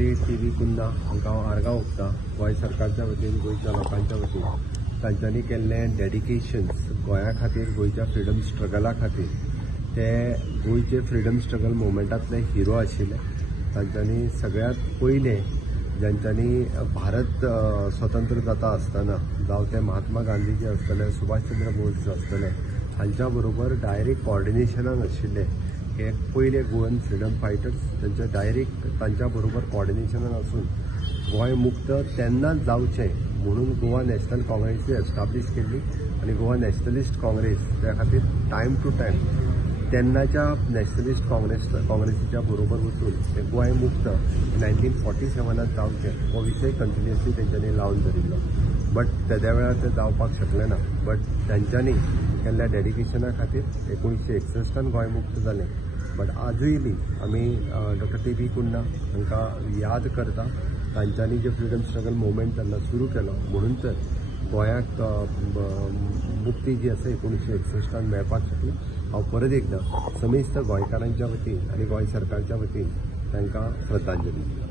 Specially TV कुन्ना हांकां हांव आर्गां ओंपता. गोंय सरकारच्या वतीन गोंयच्या लोकांच्या वतीन तांच्यांनी केल्लें डेडिकेशन्स गोंया खातीर, गोंयच्या फ्रिडम स्ट्रगला खातीर. ते गोंयचे फ्रिडम स्ट्रगल मुवमेंटांतले हिरो आशिल्ले. तांच्यांनी सगळ्यात पयले ज्यांच्यांनी भारत स्वतंत्र जाता आसतना जावं ते महात्मा गांधीजी आसतले, सुभाषचंद्र बोस आसतले, हांच्या बरोबर डायरेक्ट कॉर्डिनेशनान आशिल्ले हे पयले गोवन फ्रिडम फायटर्स. त्यांचे डायरेक्ट तांच्या बरोबर कॉर्डिनेशनान आसून गोंय मुक्त तेन्नाच जावचें म्हणून गोवा नॅशनल काँग्रेसी एस्टाब्लीश केल्ली. आणि गोवा नॅशनलिस्ट काँग्रेस त्या खातीर टायम टू टायम तेन्नाच्या नॅशनलिस्ट काँग्रेसीच्या बरोबर वचून ते गोंय मुक्त 1947 जावचें हो विशय कंटिन्युअसली तेंच्यांनी लावन धरिल्लो. बट तेद्या वेळार ते जावपाक शकलें ना. बट तांच्यांनी केल्ल्या डेडिकेशना खातीर 1961 गोंय मुक्त जालें. बट आजूय बी आमी डॉ. TV कुन्ना हांकां याद करता. तांच्यांनी जे फ्रिडम स्ट्रगल मुवमेंट तेन्ना सुरू केलो म्हणून तर गोंयाक मुक्ती जी आसा 1961 मेळपाक शकली. हांव परत एकदां समेस्त गोंयकारांच्या वतीन आनी गोंय सरकारच्या वतीन तांकां श्रद्धांजली दिता.